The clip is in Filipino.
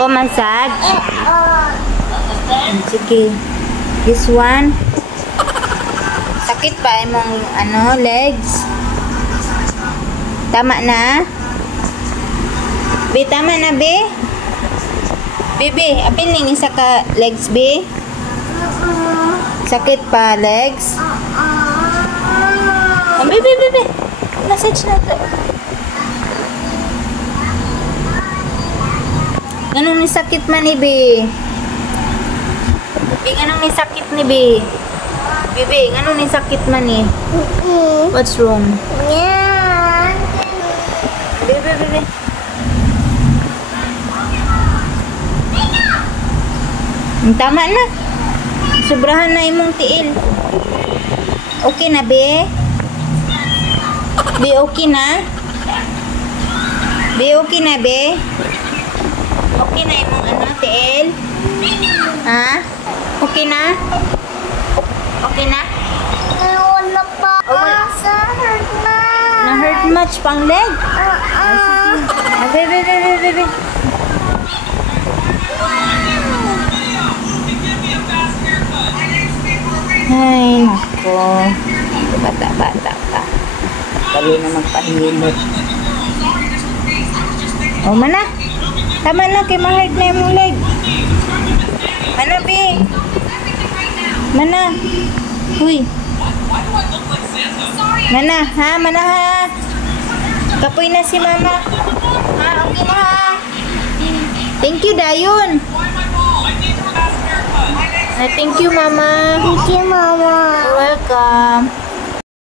O, massage. Sige. This one. Sakit pa imong legs. Tama na? Be, tama na, be? Bebe, apin ning isa ka legs, be? Sakit pa, legs? Oh, be. Massage na to. Ganun ni sakit man ni, be? Be, ganun ni sakit ni, be? Bebe, ganun ni sakit man ni? What's wrong? Bebe. Tama na. Sobrahan na imong tiil. Okay na, be? Be, okay na? Be, okay na, be? Okay na imong tiil? Ha? Okay na? Okay na? Wala pa. Hurt na. Na-hurt much pang leg? Bebe. Ay, nako. Bata pa. Dali na magpahilot. O, mana? Tama na, kay ma-hurt na yung leg. Mana, be? Mana? Uy. Mana, ha? Mana, ha? Kapoy na si mama. Ha? Okay na, ha? Thank you, Dayon. Thank you, mama. Thank you, Mama. You're welcome.